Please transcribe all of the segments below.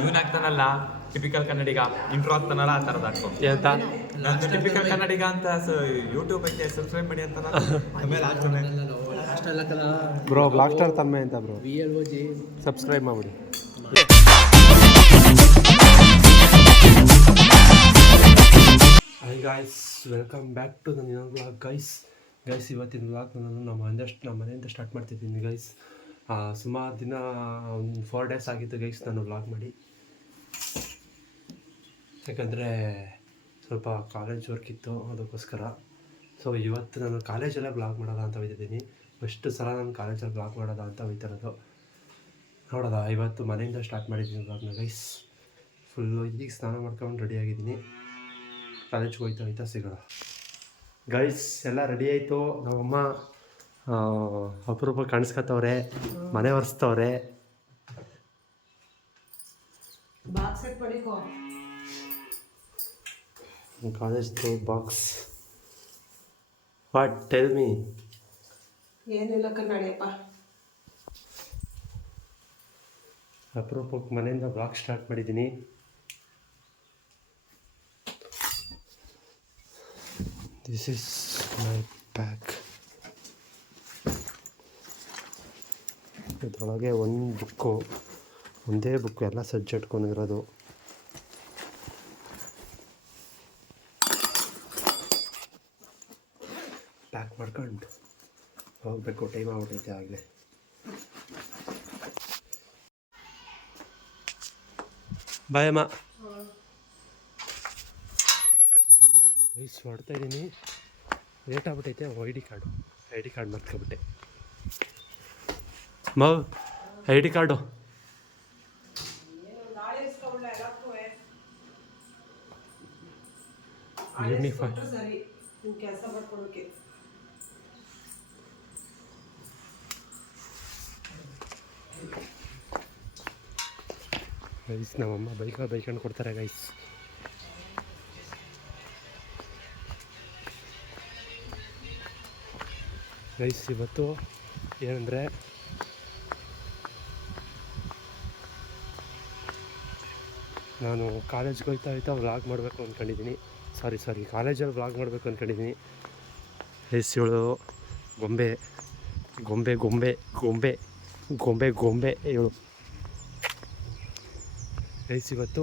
ಇವನಾಗ್ತಾನಲ್ಲ typical ಕನ್ನಡಿಗ intro ಆಗ್ತಾನಲ್ಲ ಆ ಥರದ್ದು ಹಾಕೋ ಅಂತ ನಂದು ಟಿಪಿಕಲ್ ಕನ್ನಡಿಗ ಅಂತ ಯೂಟ್ಯೂಬ್ ಐತೆ ಸಬ್ಸ್ಕ್ರೈಬ್ ಮಾಡಿ ಅಂತ ಆಮೇಲೆ ಆಗ್ತಾನೆ ಬ್ರೋ ಬ್ಲಾಕ್ ಸ್ಟಾರ್ ತಮ್ಮೆ ಅಂತ ಬ್ರೋ ಸಬ್ಸ್ಕ್ರೈಬ್ ಮಾಡ್ಬಿಡಿ. Hi guys, welcome back to ನನ್ನ ಇನ್ನೊಂದು ಬ್ಲಾಗ್ ಗೈಸ್. ಇವತ್ತಿನ ಬ್ಲಾಗ್ ನಾನು ನಮ್ಮ ಮನೆಯಿಂದ ಸ್ಟಾರ್ಟ್ ಮಾಡ್ತಿದ್ದೀನಿ ಗೈಸ್. ಸುಮಾರು ದಿನ ಒಂದು 4 days ಆಗಿತ್ತು ಗೈಸ್ ನಾನು ಬ್ಲಾಗ್ ಮಾಡಿ. ಯಾಕಂದರೆ ಸ್ವಲ್ಪ ಕಾಲೇಜ್ ವರ್ಕ್ ಇತ್ತು, ಅದಕ್ಕೋಸ್ಕರ. ಸೊ ಇವತ್ತು ನಾನು ಕಾಲೇಜಲ್ಲೇ ಬ್ಲಾಗ್ ಮಾಡೋದ ಅಂತ ಹೋಗ್ತಿದ್ದೀನಿ. ಫಸ್ಟ್ ಸಲ ನಾನು ಕಾಲೇಜಲ್ಲಿ ಬ್ಲಾಗ್ ಮಾಡೋದ ಅಂತ ಹೋಗ್ತಿರೋದು. ನೋಡೋದ ಇವತ್ತು ಮನೆಯಿಂದ ಸ್ಟಾರ್ಟ್ ಮಾಡಿದ್ದೀನಿ ಬ್ಲಾಗ್ನ ಗೈಸ್. ಫುಲ್ಲು ಇದೀಗ ಸ್ನಾನ ಮಾಡ್ಕೊಂಡು ರೆಡಿ ಆಗಿದ್ದೀನಿ. ಕಾಲೇಜ್ಗೆ ಹೋಯ್ತಾ ಸಿಗೋಣ ಗೈಸ್. ಎಲ್ಲ ರೆಡಿ ಆಯಿತು. ನಮ್ಮಮ್ಮ ಅಪರೂಪ ಕಾಣಿಸ್ಕೊತವ್ರೆ, ಮನೆ ಒರೆಸ್ತವ್ರೆ. ಕಾಲೇಜ್ದು ಬಾಕ್ಸ್. What tell me. ಏನಿಲ್ಲ ಕನ್ನಡಿಯಪ್ಪ. ಅಪರೂಪಕ್ಕೆ ಮನೆಯಿಂದ ಬ್ಲಾಗ್ ಸ್ಟಾರ್ಟ್ ಮಾಡಿದ್ದೀನಿ. This is my bag. ಇದರೊಳಗೆ ಒಂದೇ ಬುಕ್ಕು ಎಲ್ಲ ಸಬ್ಜೆಕ್ಟ್ಕೊಂಡಿರೋದು. ಪ್ಯಾಕ್ ಮಾಡ್ಕೊಂಡು ಹೋಗಬೇಕು. ಟೈಮ್ ಆಗ್ಬಿಟ್ಟೈತೆ ಆಗಲೇ. ಬಾಯಮ್ಮ ವಯಸ್ ಹೊಡ್ತಾ ಇದ್ದೀನಿ. ಲೇಟ್ ಆಗ್ಬಿಟ್ಟೈತೆ. ಐ ಡಿ ಕಾರ್ಡ್ ಮರ್ತ್ಕೊಬಿಟ್ಟೆ. I D card uniform. Guys ನಮ್ಮಮ್ಮ ಬೈಕೊಂಡು ಕೊಡ್ತಾರೆ ಗೈಸ್. ಗೈಸ್ ಇವತ್ತು ಏನಂದರೆ ನಾನು ಕಾಲೇಜ್ಗೆ ಹೋಯ್ತಾ ವ್ಲಾಗ್ ಮಾಡಬೇಕು ಅಂದ್ಕೊಂಡಿದ್ದೀನಿ. ಕಾಲೇಜಲ್ಲಿ ವ್ಲಾಗ್ ಮಾಡಬೇಕು ಅಂದ್ಕೊಂಡಿದ್ದೀನಿ. ಗೈಸ್ ಇವಳು ಗೊಂಬೆ ಇವಳು. ಗೈಸ್ ಇವತ್ತು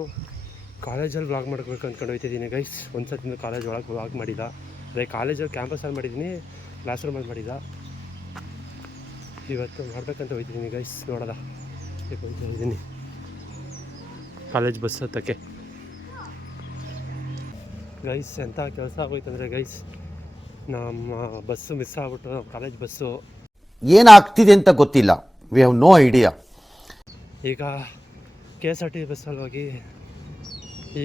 ಕಾಲೇಜಲ್ಲಿ ವ್ಲಾಗ್ ಮಾಡಬೇಕು ಅಂದ್ಕೊಂಡು ಹೋಗ್ತಿದ್ದೀನಿ ಗೈಸ್. ಒಂದು ಸತಿಂದ ಕಾಲೇಜ್ ಒಳಗೆ ವ್ಲಾಗ್ ಮಾಡಿಲ್ಲ. ಅದೇ ಕಾಲೇಜಲ್ಲಿ ಕ್ಯಾಂಪಸಲ್ಲಿ ಮಾಡಿದ್ದೀನಿ, ಕ್ಲಾಸ್ ರೂಮಲ್ಲಿ ಮಾಡಿಲ್ಲ. ಇವತ್ತು ಮಾಡಬೇಕಂತ ಹೋಗ್ತಿದ್ದೀನಿ ಗೈಸ್. ನೋಡೋದ ಇದ್ದೀನಿ ಕಾಲೇಜ್ ಬಸ್ ಹತ್ತಕ್ಕೆ. ಗೈಸ್ ಎಂಥ ಕೆಲಸ ಆಗೋಯ್ತಂದರೆ ಗೈಸ್, ನಮ್ಮ ಬಸ್ಸು ಮಿಸ್ ಆಗ್ಬಿಟ್ಟು, ನಮ್ಮ ಕಾಲೇಜ್ ಬಸ್ಸು ಏನಾಗ್ತಿದೆ ಅಂತ ಗೊತ್ತಿಲ್ಲ. We have no idea. ಈಗ KSRTC ಬಸ್ಸಲ್ಲಿ ಹೋಗಿ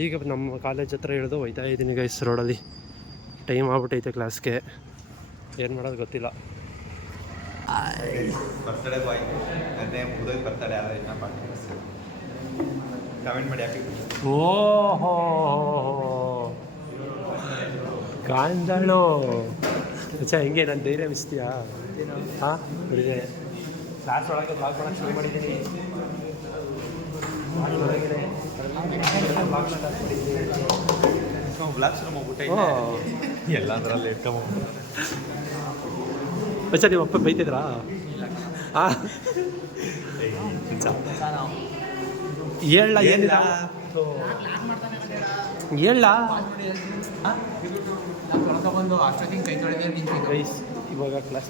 ಈಗ ನಮ್ಮ ಕಾಲೇಜ್ ಹತ್ರ ಇಳಿದು ಹೋಯ್ತಾ ಇದ್ದೀನಿ ಗೈಸ್. ರೋಡಲ್ಲಿ ಟೈಮ್ ಆಗ್ಬಿಟ್ಟೈತೆ ಕ್ಲಾಸ್ಗೆ. ಏನು ಮಾಡೋದು ಗೊತ್ತಿಲ್ಲ. ಬರ್ತಡೇ ಬಾಯ್ ಅದೇ ಮುಗಿದೋಗಿ ಬರ್ತಡೇ ಆದರೆ ಕಮೆಂಟ್ ಮಾಡಿ ಹಾಕಿ. ಓಹೋ ಕಾಂದಳು ಹೆಂಗೆ ನಾನು ಧೈರ್ಯ ಮಿಸ್ತೀಯಾ? ಹಾಂ ಬಿಡಿದೆ. ಕ್ಲಾಸ್ ಒಳಗೆ ಬ್ಲಾಗ್ ಮಾಡೋಕ್ಕೆ ಶುರು ಮಾಡಿದ್ದೀನಿ. ಬ್ಲಾಗ್ ಶುರು ಮಾಡ್ಬಿಟ್ಟೆ ಎಲ್ಲ ಅದರಲ್ಲಿ ಇಟ್ಕೊಂಬೋದು. ಬಚ್ಚ ನಿಮ್ಮ ಅಪ್ಪ ಬೈತಿದ್ರಾ? ಹಾಂ ಹೇಳ ಏನಿಲ್ಲ ಹೇಳ. ಇವಾಗ ಕ್ಲಾಸ್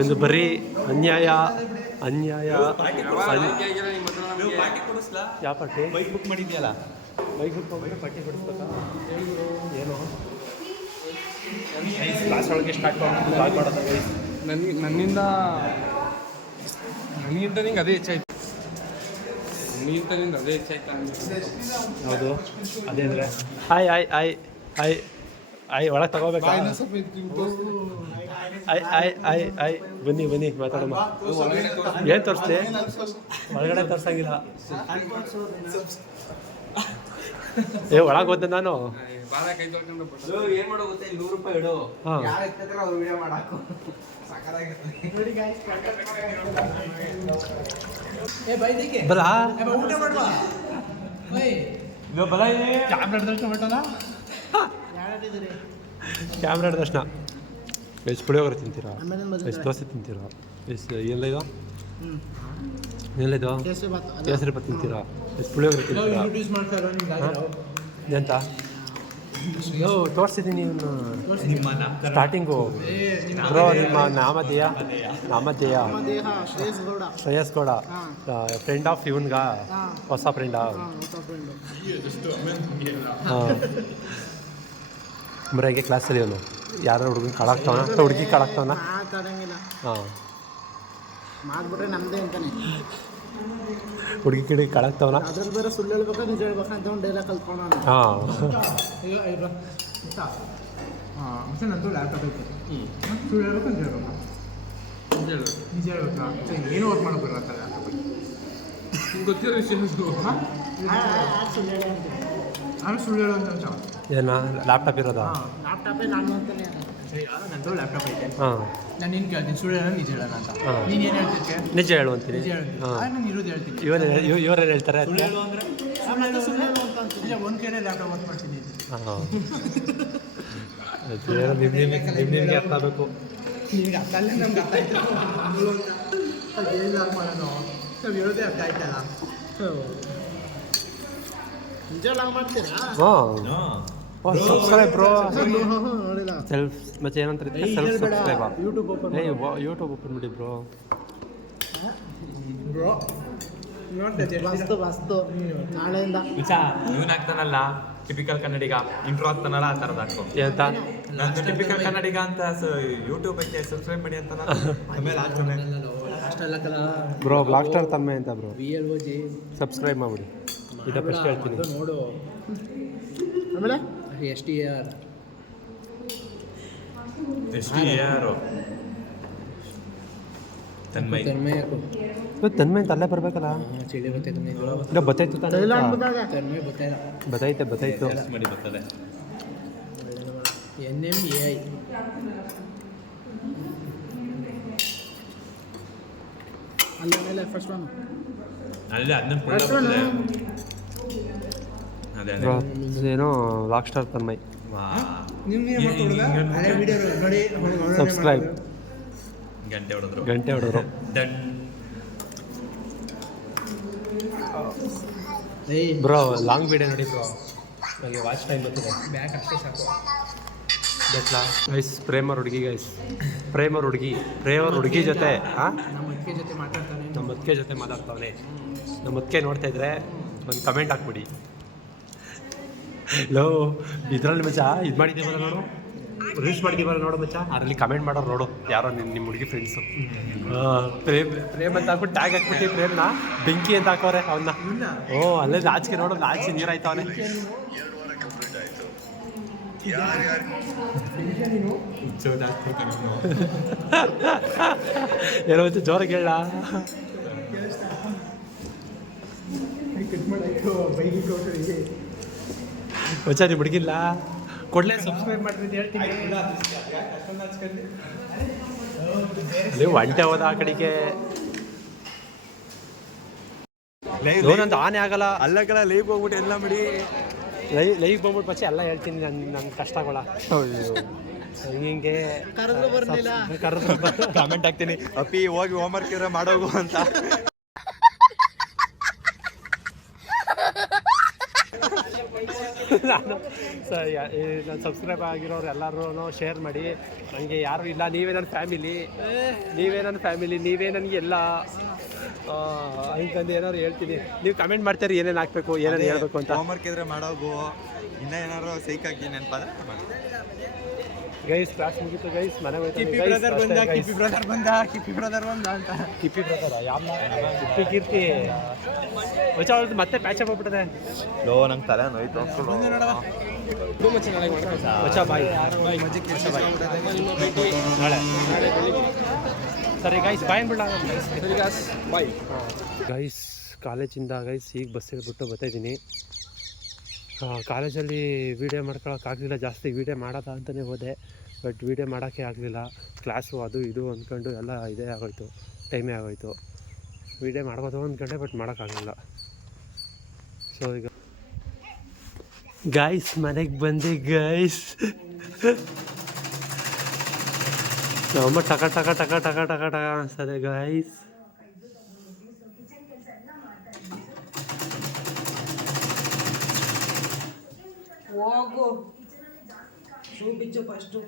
ಒಂದು ಬರೀ ಅನ್ಯಾಯ. ಯಾವ ಪಾರ್ಟಿ? ಬೈಕ್ ಬುಕ್ ಮಾಡಿದ್ಯಲ್ಲ, ಬೈಕ್ ಬುಕ್ ಹೋಗ್ಬಿಟ್ಟು ಪಾರ್ಟಿ ಕೊಡಿಸ್ಬೇಕಾ? ಏನು ಕ್ಲಾಸ್ ಒಳಗೆ ಸ್ಟಾರ್ಟ್ ಮಾಡೋದು ಗೈಸ್. ನನ್ನಿಂದ ನಿಂಗೆ ಅದೇ ಹೆಚ್ಚಾಯ್ತು. ನಿಂದ ಅದೇ ಹೆಚ್ಚಾಯ್ತು. ಹೌದು ಅದೇ ಅಂದರೆ ಆಯ್ ಒಳಗೆ ತಗೋಬೇಕಾ? ಆಯ್ ಬನ್ನಿ ಮಾತಾಡೋಣ. ಏನು ತೋರಿಸ್ತೆ? ಒಳಗಡೆ ತೋರ್ಸಂಗಿಲ್ಲ. ಒಳಗೆ ಹೋದೆ ನಾನು. ಬಾರ ಕೈ ತೊಳ್ಕೊಂಡು ಬಿಡು. ಏನ್ ಮಾಡೋ ಗೊತ್ತಾ, 100 ರೂಪಾಯಿ ಇಡು, ಹಾಂ ಯಾರು ಎತ್ತಿದ್ರೆ ಅವ್ರು ವಿಡಿಯೋ ಮಾಡಾಕು ಬಲಾ ಕ್ಯಾಮ್ರಾ ಹಿಡಿದ ತಕ್ಷಣ ಎಷ್ಟು ಪುಳಿಯೋಗರೆ ತಿಂತೀರಾ, ಎಷ್ಟು ದೋಸೆ ತಿಂತೀರಾ, ಎಷ್ಟು ಎಲ್ಲ ಇದು ಎಲ್ಲದು ಕೇಸರಿ ಬಾತ್ ತಿಂತೀರಾ, ಎಷ್ಟು ಪುಳಿಯೋಗರೆ ತಿಂತೀರಾ ಎಂತ ಯೋ ತೋರಿಸಿದ್ದೀನಿ ಸ್ಟಾರ್ಟಿಂಗು ಬ್ರೋ. ನಿಮ್ಮ ನಾಮಧೇಯ ಶ್ರೇಯಸ್ ಗೌಡ, ಫ್ರೆಂಡ್ ಆಫ್ ಇವನ್ಗ ಹೊಸ ಫ್ರೆಂಡಾ? ಹಾಂ ಬರೀ ಕ್ಲಾಸಲ್ಲಿ ಅವನು ಯಾರೋ ಹುಡುಗನ ಕಾಳಾಗ್ತಾವನ, ಹುಡುಗಿ ಕಾಳಾಗ್ತಾವನ? ಹಾಂ ಮಾಡ್ಬಿಟ್ರೆ ನಮ್ದೇ ಅಂತಾನೆ. ಹುಡುಗಿ ಕಿಡಿಗೆ ಕಾಳಾಗ್ತಾವನ? ಅದ್ರ ಬೇರೆ ಸುಳ್ಳು ಹೇಳ್ಬೇಕಾ ನಿಜ ಹೇಳ್ಬೇಕಂತ ಒಂದು ಡೈಲಾಗ್ ಕಲ್ತ್ಕೊಳ. ಹಾಂ ಮತ್ತೆ ನಂದು ಲ್ಯಾಪ್ಟಾಪ್ ಐತೆ. ಸುಳ್ಳು ಹೇಳ್ಬೇಕು ಅಂತ ಹೇಳ್ಬೇಕು, ನಿಜ ಹೇಳ್ಬೇಕಾ? ಏನೂ ವರ್ಕ್ ಮಾಡೋಕೆ ಬರಲ್ಲ ಲ್ಯಾಪ್ಟಾಪ್. ನಿಂಗೆ ಗೊತ್ತಿರೋ ವಿಷಯ ಸುಳ್ಳು ಹೇಳೋ ಅಂತ ನಾನು ಸುಳ್ಳು ಹೇಳೋ ಅಂತ ಏನ ಲ್ಯಾಪ್ಟಾಪ್ ಇರೋದಾ? ಲ್ಯಾಪ್ಟಾಪೇ ನಾನು ಅಂತಾನೆ. ನಂದು ಲ್ಯಾಪ್ಟಾಪ್ ಐತೆ, ಹಾಂ ನಾನು ನಿನ್ನ ಕೇಳ್ತೀನಿ ಸುಳ್ಳು ಹೇಳೋಣ ನಿಜ ಹೇಳೋಣ ಅಂತ. ಹಾಂ ನೀನು ಏನು ಹೇಳ್ತಿದ್ದೆ? ನಿಜ ಹೇಳುವಂತೀನಿ. ಹಾಂ ನಾನು ಇರೋದು ಹೇಳ್ತೀನಿ. ಇವರೇನು ಹೇಳ್ತಾರೆ? ಸುಳ್ಳು ಹೇಳು ಅಂತ ನಿಜ ಒಂದು ಕಡೆ ಲ್ಯಾಪ್ಟಾಪ್ ವರ್ಕ್ ಮಾಡ್ತಿದ್ದೀನಿ. ಹಾಂ ನಿಮಗೆ ಅರ್ಥ ಆಗಬೇಕು. ನಿಮ್ಗೆ ಅರ್ಥ ಅಲ್ಲೇ ನಮ್ಗೆ ಅರ್ಥ ಆಯ್ತು. ಏನು ಮಾಡೋಣ ನಾವು ಹೇಳೋದೇ ಅರ್ಥ ಆಯ್ತಲ್ಲ. ನಿಜ ಲಾಗ್ ಮಾಡ್ತೀರಾ? ಹಾಂ ಸಬ್ಸ್ಕ್ರೈಬ್ ಬ್ರೋ. ನೋಡಿಲ್ಲ ಸೆಲ್ಫ್ ಮತ್ತೆ ಏನಂತಾರೆ self subscribe. YouTube open YouTube open ಮಾಡಿ ಬ್ರೋ. ಬ್ರೋ ಮಸ್ತು ನಾಳೆಯಿಂದ ಇವನ್ ಆಗ್ತಾನಲ್ಲ ಟಿಪಿಕಲ್ ಕನ್ನಡಿಗ, ಇಂಟ್ರೋ ಆಗ್ತಾನಲ್ಲ ಆ ಥರದ್ದು ಹಾಕೋ. ಎಂತ ನಂದು ಟಿಪಿಕಲ್ ಕನ್ನಡಿಗ ಅಂತ ಯೂಟ್ಯೂಬ್ ಐತೆ, ಸಬ್ಸ್ಕ್ರೈಬ್ ಮಾಡಿ ಅಂತ ಆಮೇಲೆ ಆದ್ಮೇಲೆ ಅಷ್ಟೆಲ್ಲ ಕಲ ಬ್ರೋ ಬ್ಲಾಕ್ ಸ್ಟಾರ್ ತನ್ಮೆ ಅಂತ ಬ್ರೋ VLOG ಸಬ್ಸ್ಕ್ರೈಬ್ ಮಾಡ್ಬಿಡಿ. ಇದ ಫಸ್ಟ್ ಹೇಳ್ತೀನಿ ನೋಡು. ಆಮೇಲೆ STR ಯಾರು ತನ್ಮಯ್ ತನ್ಮೆ ಅಂತ ಅಲ್ಲೇ ಬರ್ಬೇಕಲ್ಲ. ಚಳಿ ಬರ್ತೈತೆ ಇಲ್ಲ ಬತ್ತಾಯ್ತು ತಾನೇ? ತನ್ಮಯ ಗೊತ್ತಾಯಿಲ್ಲ. ಬತ್ತಾಯ್ತು ಮಾಡಿ ಬರ್ತದೆ. NMAI ಅಲ್ಲ ಮೇಲೆ ಫಸ್ಟ್ ಒನ್ ಅಲ್ಲೇ ಅದನ್ನ ಅದೇ ಬ್ರೋ ಏನೋ ಬ್ಲಾಕ್ ಸ್ಟಾರ್ ತನ್ಮಯ್ ನೋಡಿ ಸಬ್ಸ್ಕ್ರೈಬ್. ಗಂಟೆ ಹೊಡೆದ್ರು ಡನ್ ಏಯ್ ಬ್ರೋ. ಲಾಂಗ್ ವಿಡಿಯೋ ನೋಡಿ ಬ್ರೋ, ನನಗೆ ವಾಚ್ ಟೈಮ್ ಬರ್ತಿದೆ. ಬ್ಯಾಕ್ ಅಷ್ಟೇ ಸಾಕು. ಗೈಸ್ ಪ್ರೇಮರ್ ಹುಡುಗಿ, ಗೈಸ್ ಪ್ರೇಮರ್ ಹುಡುಗಿ ಜೊತೆ ನಮ್ಮ ಅತ್ತಿಗೆ ಜೊತೆ ಮಾತಾಡ್ತಾನೆ. ನಮ್ಮ ಮುದ್ಕೆ ಜೊತೆ ಮಾತಾಡ್ತಾವನೆ. ನಮ್ಮ ಮುದ್ಕೆ ನೋಡ್ತಾ ಇದ್ರೆ ಒಂದು ಕಮೆಂಟ್ ಹಾಕ್ಬಿಡಿ. ಲೋ ಇದರಲ್ಲಿ ಮಚ್ಚ ಇದು ಮಾಡಿದ್ದೀವಲ್ಲ ನೋಡು, ರೀಲ್ಸ್ ಮಾಡಿದ್ದೀವಲ್ಲ ನೋಡು ಮಚ್ಚ, ಅದರಲ್ಲಿ ಕಮೆಂಟ್ ಮಾಡೋರು ನೋಡು ಯಾರೋ ನಿಮ್ಮ ಹುಡುಗಿ ಫ್ರೆಂಡ್ಸು. ಪ್ರೇಮ್ ಅಂತ ಹಾಕ್ಬಿಟ್ಟು ಟ್ಯಾಗ್ ಹಾಕ್ಬಿಟ್ಟು ಪ್ರೇಮ್ನ ಬೆಂಕಿ ಅಂತ ಹಾಕೋರೆ ಅವನ್ನ. ಓ ಅಲ್ಲೇ ನಾಚಿಕೆ ನೋಡು, ನಾಚಿಕೆ ನೀರಾಯ್ತವನೆ. ಏನೋ ಮಚ್ಚ ಜೋರಾಗಿ ಹೇಳ. ಮಚ್ಚ ನೀವು ಹುಡುಗಿಲ್ಲ ಕೊಡ್ಲೇ ಸಬ್ಸ್ಕ್ರೈಬ್ ಮಾಡ್ರಿ ಅಂತ ಹೇಳ್ತೀನಿ. ಅಲ್ಲಿ ಒಂಟೆ ಹೋದ ಆ ಕಡೆಗೆ ನಂದು ಆನೆ ಆಗಲ್ಲ. ಅಲ್ಲಗಳ ಲೈವ್ ಹೋಗ್ಬಿಟ್ಟು ಎಲ್ಲ ಮಾಡಿ ಲೈವ್ ಬಂದ್ಬಿಟ್ಟು ಮತ್ತೆ ಎಲ್ಲ ಹೇಳ್ತೀನಿ ನನ್ನ ಕಷ್ಟಗಳ ಹಿಂಗೆ ಕರೆದ್ರು ಕಾಮೆಂಟ್ ಹಾಕ್ತೀನಿ, ಅಪ್ಪಿ ಹೋಗಿ ಹೋಮ್ವರ್ಕ್ ಇರೋ ಮಾಡೋಗು ಅಂತ. ನಾನು ಸಬ್ಸ್ಕ್ರೈಬ್ ಆಗಿರೋರು ಎಲ್ಲರೂ ಶೇರ್ ಮಾಡಿ. ನನಗೆ ಯಾರು ಇಲ್ಲ, ನೀವೇ ನನ್ನ ಫ್ಯಾಮಿಲಿ, ನೀವೇ ನನಗೆ ಎಲ್ಲ ಅಂತಂದು ಏನಾದ್ರು ಹೇಳ್ತೀನಿ. ನೀವು ಕಮೆಂಟ್ ಮಾಡ್ತೀರಿ ಏನೇನು ಹಾಕ್ಬೇಕು, ಏನೇನು ಹೇಳ್ಬೇಕು ಅಂತ. ಹೋಮ್ವರ್ಕ್ ಇದ್ರೆ ಮಾಡೋಗು, ಇನ್ನೂ ಏನಾದ್ರು ಸೈಕ್ ಹಾಕಿ ನೆನಪಾದ ಗೈಸ್ ಕ್ಲಾಸ್ ಮುಗಿತು ಗೈಸ್, ಮನೆಗೆ ಹೋಗ್ತೀನಿ. ಕಿಪ್ಪಿ ಬ್ರದರ್ ಬಂದ ಅಂತ. ಕಿಪ್ಪಿ ಬ್ರದರ ಯಾವ ಕಿಪ್ಪಿ ಕೀರ್ತಿ ಹೊಸ ಅವ್ರದ್ದು ಮತ್ತೆ ಪ್ಯಾಚಪ್ ಆಗ್ಬಿಟ್ಟದೆ. ಲೋ ನಂಗೆ ತಲೆ ನೋಯ್ತು. ಹೊಸ ಬಾಯ್ ನಾಳೆ ಸರಿ ಗೈಸ್ ಬಾಯ್ ಅಂದ್ಬಿಡ. ಬಾಯ್ ಗೈಸ್ ಕಾಲೇಜಿಂದ ಗೈಸ್ ಈಗ ಬಸ್ ಹೇಳ್ಬಿಟ್ಟು ಬರ್ತಾಯಿದ್ದೀನಿ. ಕಾಲೇಜಲ್ಲಿ ವೀಡಿಯೋ ಮಾಡ್ಕೊಳಕ್ಕಾಗಲಿಲ್ಲ, ಜಾಸ್ತಿ ವೀಡಿಯೋ ಮಾಡೋದ ಅಂತಲೇ ಹೋದೆ, ಬಟ್ ವೀಡಿಯೋ ಮಾಡೋಕ್ಕೆ ಆಗಲಿಲ್ಲ. ಕ್ಲಾಸು ಅದು ಇದು ಅಂದ್ಕೊಂಡು ಎಲ್ಲ ಇದೇ ಆಗೋಯ್ತು, ಟೈಮೇ ಆಗೋಯ್ತು. ವೀಡಿಯೋ ಮಾಡ್ಬೋದು ಅಂದ್ಕೊಂಡೆ, ಬಟ್ ಮಾಡೋಕ್ಕಾಗಲಿಲ್ಲ. ಸೊ ಈಗ ಗಾಯ್ಸ್ ಮನೆಗೆ ಬಂದೆ ಗಾಯ್ಸ್. ನಮ್ಮ ಟಕ ಟಕ ಟಕ ಟಕ ಟಕ ಟಕ ಅನಿಸ್ತದೆ ಗಾಯ್ಸ್. ಹೋಗು ಶೂ ಬಿಚ್ಚು ಫಸ್ಟು.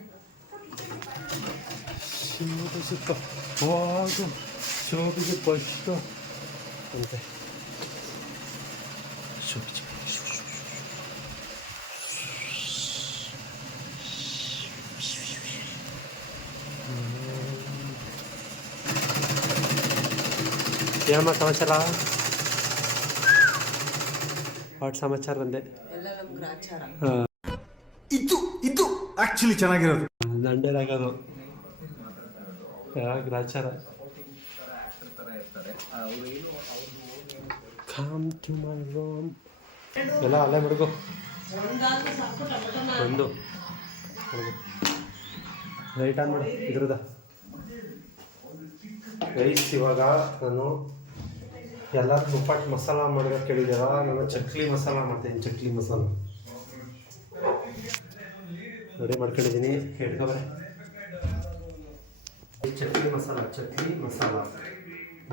ಹೋಗು ಶೋಭಿಗೆ ಫಸ್ಟು ಅಂತೆ. ಶೋಭಿಗೆ ಏನಮ್ಮ ಸಮಾಚಾರ? ವಾಟ್ ಸಮಾಚಾರ ಅಂದೆ. ಎಲ್ಲ ನಮ್ಮ ಗ್ರಾಚಾರ. ಇದು ಆಕ್ಚುಲಿ ಚೆನ್ನಾಗಿರೋದು. ದಂಡೇಲಾಗೋದು ಗ್ರಾಚಾರ. Come to my room. ಎಲ್ಲ ಅಲ್ಲೇ ಬಿಡ್ಗು. ಒಂದು ಲೈಟ್ ಆನ್ ಮಾಡಿ ಇದ್ರದ ರೈಸ್. ಇವಾಗ ನಾನು ಎಲ್ಲ ಉಪ್ಪಾಟು ಮಸಾಲ ಮಾಡಿರೋ ಕೇಳಿದ್ದೀರ, ನಾನು ಚಕ್ಲಿ ಮಸಾಲ ಮಾಡ್ತೀನಿ. ಚಕ್ಲಿ ಮಸಾಲ ರೆಡಿ ಮಾಡ್ಕೊಂಡಿದ್ದೀನಿ. ಹಿಡ್ಕೊಬರೆ ಚಕ್ಲಿ ಮಸಾಲ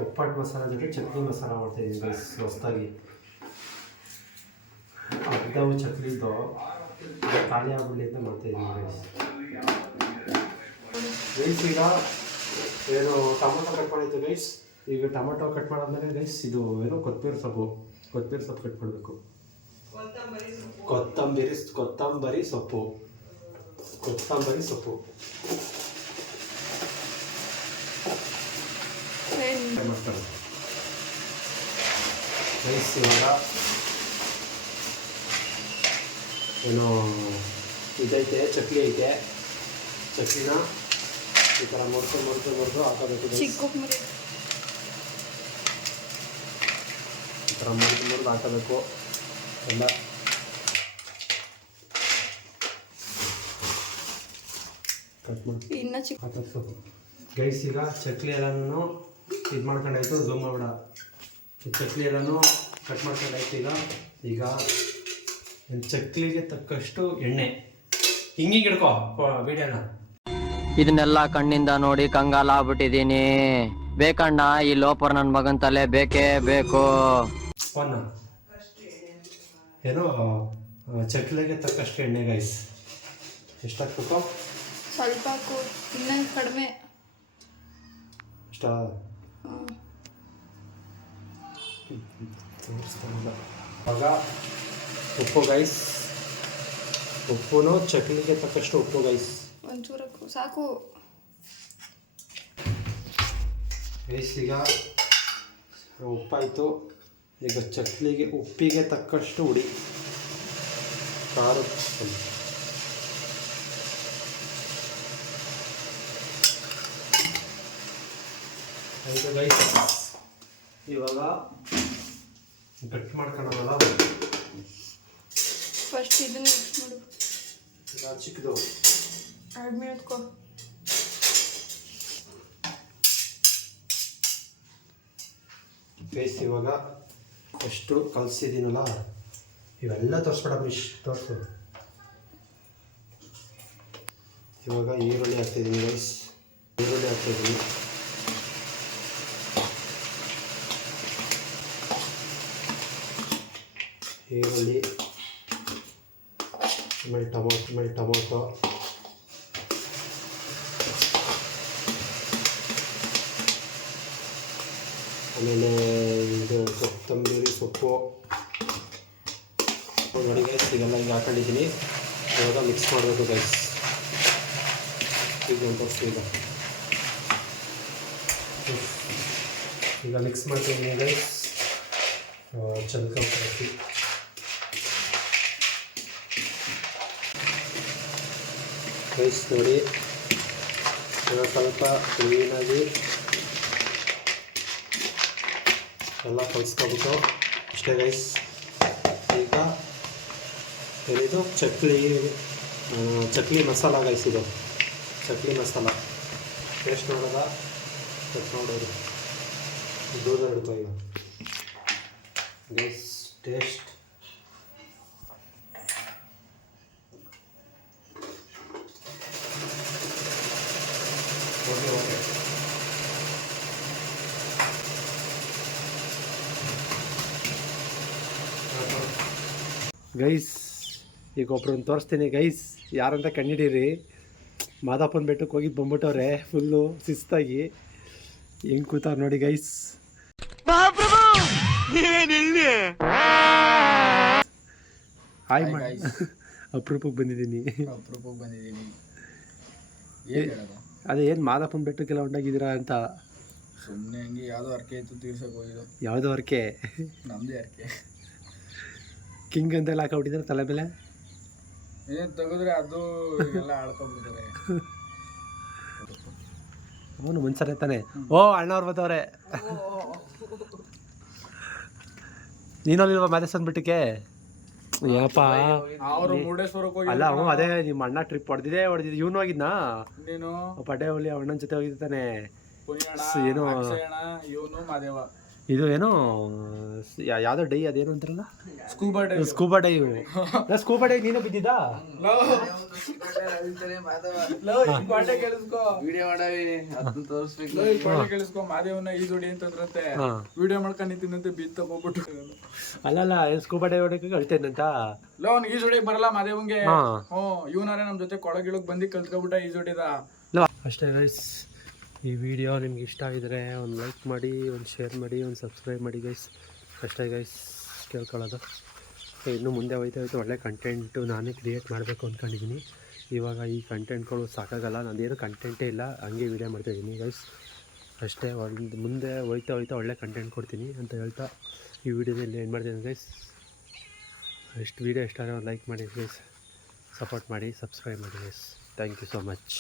ಉಪ್ಪಾಟು ಮಸಾಲ ಜೊತೆ ಚಕ್ಲಿ ಮಸಾಲ ಮಾಡ್ತಾಯಿದ್ದೀನಿ ರೈಸ್ ಹೊಸದಾಗಿ. ಅರ್ಧವು ಚಕ್ಲಿದು ಖಾಲಿ ಆಗ್ಬಿಡಲಿ ಅಂತ ಮಾಡ್ತಾಯಿದ್ದೀನಿ ರೈಸ್. ಈಗ ಏನು ಟೊಮೊಟೊ ಕಟ್ ಮಾಡಿತ್ತು ಗೈಸ್. ಈಗ ಟೊಮೊಟೊ ಕಟ್ ಮಾಡಾದ್ಮೇಲೆ ಗೈಸ್ ಇದು ಏನು ಕೊತ್ತಂಬರಿ ಸೊಪ್ಪು ಕಟ್ ಮಾಡಬೇಕು. ಕೊತ್ತಂಬರಿ ಸೊಪ್ಪು ಮಾಡ್ತಾರೆ ರೈಸ್. ಇವಾಗ ಏನು ಇದೈತೆ, ಚಕ್ಲಿ ಐತೆ. ಚಕ್ಲಿನ ಈ ಥರ ಮುರಿದು ಹಾಕೋಬೇಕು. ಈ ಥರ ಮುರಿದು ಹಾಕೋಬೇಕು ಎಲ್ಲ. ಕಟ್ ಮಾಡಿ ಹಾಕೋಬೇಕು ಗೈಸ್. ಈಗ ಚಕ್ಲಿ ಎಲ್ಲನೂ ಇದು ಮಾಡ್ಕೊಂಡಾಯ್ತು. ಝೂಮ್ ಮಾಡಬೇಡ. ಚಕ್ಲಿ ಎಲ್ಲನೂ ಕಟ್ ಮಾಡ್ಕೊಂಡಾಯ್ತು. ಈಗ ಚಕ್ಲಿಗೆ ತಕ್ಕಷ್ಟು ಎಣ್ಣೆ ಹಿಂಗೆ ಹಿಡ್ಕೋ ವಿಡಿಯೋನ. ಇದನ್ನೆಲ್ಲ ಕಣ್ಣಿಂದ ನೋಡಿ ಕಂಗಾಲ ಆಗ್ಬಿಟ್ಟಿದೀನಿ. ಬೇಕಣ್ಣ ಈ ಲೋಪರ್ ನನ್ನ ಮಗನ್ ತಲೆ ಬೇಕೇ ಬೇಕು. ಏನೋ ಚಕ್ಲಿಗೆ ತಕ್ಕಷ್ಟು ಎಣ್ಣೆ ಗೈಸ್. ಎಷ್ಟು ಹಾಕ್ಬೇಕು? ಸ್ವಲ್ಪ ಇನ್ನೂ ಕಡಿಮೆ. ಇಷ್ಟ ಆಗ ಉಪ್ಪು ಗೈಸ್. ಉಪ್ಪುನು ಚಕ್ಲಿಗೆ ತಕ್ಕಷ್ಟು ಉಪ್ಪು ಗೈಸ್. ಒಂಚೂರು ಸಾಕು ಗೈಸ್. ಈಗ ಉಪ್ಪಾಯಿತು. ಈಗ ಚಕ್ಲಿಗೆ ಉಪ್ಪಿಗೆ ತಕ್ಕಷ್ಟು ಹುಡಿ ಖಾರ ಆಯಿತು ಗೈಸ್. ಇವಾಗ ಗಟ್ಟಿ ಮಾಡ್ಕೊಳ್ಳೋದಲ್ಲ. ಫಸ್ಟ್ ಇದನ್ನ ಮಿಕ್ಸ್ ಮಾಡು. ಈಗ ಚಿಕ್ಕದು 2 ಮಿನಿಟ್ ಕೋ. ಗೈಸ್ ಇವಾಗ ಎಷ್ಟು ಕಲಸಿದ್ದೀನಲ್ಲ ಇವೆಲ್ಲ ತೋರಿಸ್ಬೇಡ ಮಿಶ್, ತೋರಿಸು. ಇವಾಗ ಈರುಳ್ಳಿ ಹಾಕ್ತಿದ್ದೀನಿ ಗೈಸ್. ಈರುಳ್ಳಿ ಆಮೇಲೆ ಟೊಮೊಟೊ ಆಮೇಲೆ ಇದು ಕೊತ್ತಂಬರಿ ಸೊಪ್ಪು ನೋಡಿ ಗೈಸ್. ಇದೆಲ್ಲ ಹಿಂಗೆ ಹಾಕೊಂಡಿದ್ದೀನಿ. ಇವಾಗ ಮಿಕ್ಸ್ ಮಾಡಬೇಕು ಗೈಸ್. ಈಗ ಮಿಕ್ಸ್ ಮಾಡ್ತಿದ್ದೀನಿ ಗೈಸ್. ಚಮಚ ಗೈಸ್ ನೋಡಿ. ಸ್ವಲ್ಪ ಕ್ಲೀನಾಗಿ ಎಲ್ಲ ಕಲಿಸ್ಕೊಬಿಟ್ಟು ಅಷ್ಟೇ ಗೈಸ್. ಈಗ ಏನಿದು ಚಕ್ಲಿ ಮಸಾಲ ಗೈಸ್, ಇದು ಚಕ್ಲಿ ಮಸಾಲ ಟೇಸ್ಟ್ ನೋಡೋದ ಕಟ್ ನೋಡೋದು ದೂರ ಹಿಡ್ಕೊ ಈಗ ಗೈಸ್ ಟೇಸ್ಟ್. ಓಕೆ ಗೈಸ್ ಈಗ ಒಬ್ರನ್ನ ತೋರಿಸ್ತೀನಿ ಗೈಸ್, ಯಾರಂತ ಕಂಡಿಡೀರಿ. ಮಾದಪ್ಪನ ಬೆಟ್ಟಕ್ಕೆ ಹೋಗಿದ್ದು ಬಂದ್ಬಿಟ್ಟವ್ರೆ ಫುಲ್ಲು ಶಿಸ್ತಾಗಿ. ಹೆಂಗೆ ಕೂತಾರ ನೋಡಿ ಗೈಸ್. ಹಾಯ್ ಮಾಡಿ ಅಪರೂಪಕ್ಕೆ ಬಂದಿದ್ದೀನಿ. ಅದೇ ಏನು ಮಾದಪ್ಪನ ಬೆಟ್ಟಕ್ಕೆಲ್ಲ ಹೊಂಟಾಗಿದ್ದೀರಾ ಅಂತ. ಸುಮ್ಮನೆ ಹಂಗೆ ಯಾವುದೋ ಅರ್ಕೆ ಇತ್ತು ತೀರ್ಸಕ್ಕೆ ಹೋಗಿದ್ದು. ಯಾವುದೋ ಅರ್ಕೆ? ನಮ್ಮದೇ ಅರ್ಕೆ. ಕಿಂಗ್ ಅಂತೆಲ್ಲ ಹಾಕೊಬಿಟ್ಟಿದ್ದಾರೆ ತಲೆ ಮೇಲೆ. ಏನೇನು ತೆಗೆದ್ರೆ ಅದು ಎಲ್ಲ ಆಳ್ಕೊಂಡ್ಬಿಡ್ತಾರೆ. ಅವನು ಮನ್ಸರೇ ತಾನೆ. ಓ ಅಣ್ಣವ್ರು ಬರ್ತವ್ರೆ. ನೀನಲ್ಲಿಲ್ವಾ ಮಾದೇಶನ್ ಬಿಟ್ಟಕ್ಕೆ? ಏನಪ್ಪ ಅವರು ಮುರುಡೇಶ್ವರಕ್ಕೆ ಹೋಗಿ ಅಲ್ಲ ಅವನು ಅದೇ ನಿಮ್ಮ ಅಣ್ಣ ಟ್ರಿಪ್ ಹೊಡೆದಿದೆ ಇವನು ಹೋಗಿದ್ನಾ ನೀನು ಪಟೇ ಹುಲಿ ಅಣ್ಣನ ಜೊತೆ ಹೋಗಿದ್ದಾನೆ. ಏನೋ ಇವನು ಮಾದೇವ ಇದು ಏನೋ ಯಾವುದೋ ಡೈ ಅದೇನು ಅಂತಾರಲ್ಲ, scuba dive. Scuba dive. Scuba dive ನೀನು ಬಿದ್ದಿದ್ದಾ? ಕೇಳಿಸ್ಕೊ ಮಾದೇವನ ಈ ಜೋಡಿ ಅಂತಂದ್ರಂತೆ. ವಿಡಿಯೋ ಮಾಡ್ಕೊಂಡು ತಿನ್ನಂತೆ ಬಿತ್ತು ತಗೋಬಿಟ್ಟು. ಅಲ್ಲಲ್ಲ ಸ್ಕೂಬಾ ಡೈವ್ ಹೊಡಕ್ಕೆ ಅಳ್ತೇನಂತ. ಅವ್ನು ಈ ಜೋಡಿ ಬರಲ್ಲ ಮಾದೇವಂಗೆ. ಇವನಾರೇ ನಮ್ಮ ಜೊತೆ ಕೊಳಗಿಳಗ್ ಬಂದು ಕಲ್ತ್ಕೊಬಿಟ್ಟ ಈ ಜೋಡಿದ. ಅಷ್ಟೇ ಗೈಸ್, ಈ ವಿಡಿಯೋ ನಿಮ್ಗೆ ಇಷ್ಟ ಆಗಿದ್ರೆ ಒಂದು ಲೈಕ್ ಮಾಡಿ, ಒಂದು ಶೇರ್ ಮಾಡಿ, ಒಂದು ಸಬ್ಸ್ಕ್ರೈಬ್ ಮಾಡಿ ಗೈಸ್. ಅಷ್ಟೇ ಗೈಸ್ ಕೇಳ್ಕೊಳ್ಳೋದು. ಇನ್ನು ಮುಂದೆ ಹೋಯ್ತಾ ಒಳ್ಳೆ ಕಂಟೆಂಟು ನಾನೇ ಕ್ರಿಯೇಟ್ ಮಾಡಬೇಕು ಅಂದ್ಕೊಂಡಿದ್ದೀನಿ. ಇವಾಗ ಈ ಕಂಟೆಂಟ್ಗಳು ಸಾಕಾಗಲ್ಲ, ನಂದೇನು ಕಂಟೆಂಟೇ ಇಲ್ಲ, ಹಂಗೆ ವೀಡಿಯೋ ಮಾಡ್ತಾಯಿದ್ದೀನಿ ಗೈಸ್. ಅಷ್ಟೇ, ಒಂದು ಮುಂದೆ ಹೋಯ್ತಾ ಒಳ್ಳೆ ಕಂಟೆಂಟ್ ಕೊಡ್ತೀನಿ ಅಂತ ಹೇಳ್ತಾ ಈ ವಿಡಿಯೋದಲ್ಲಿ ಏನು ಮಾಡ್ತೀನಿ ಗೈಸ್. ವೀಡಿಯೋ ಇಷ್ಟ ಆದರೆ ಒಂದು ಲೈಕ್ ಮಾಡಿ ಗೈಸ್, ಸಪೋರ್ಟ್ ಮಾಡಿ, ಸಬ್ಸ್ಕ್ರೈಬ್ ಮಾಡಿ guys. Thank you so much.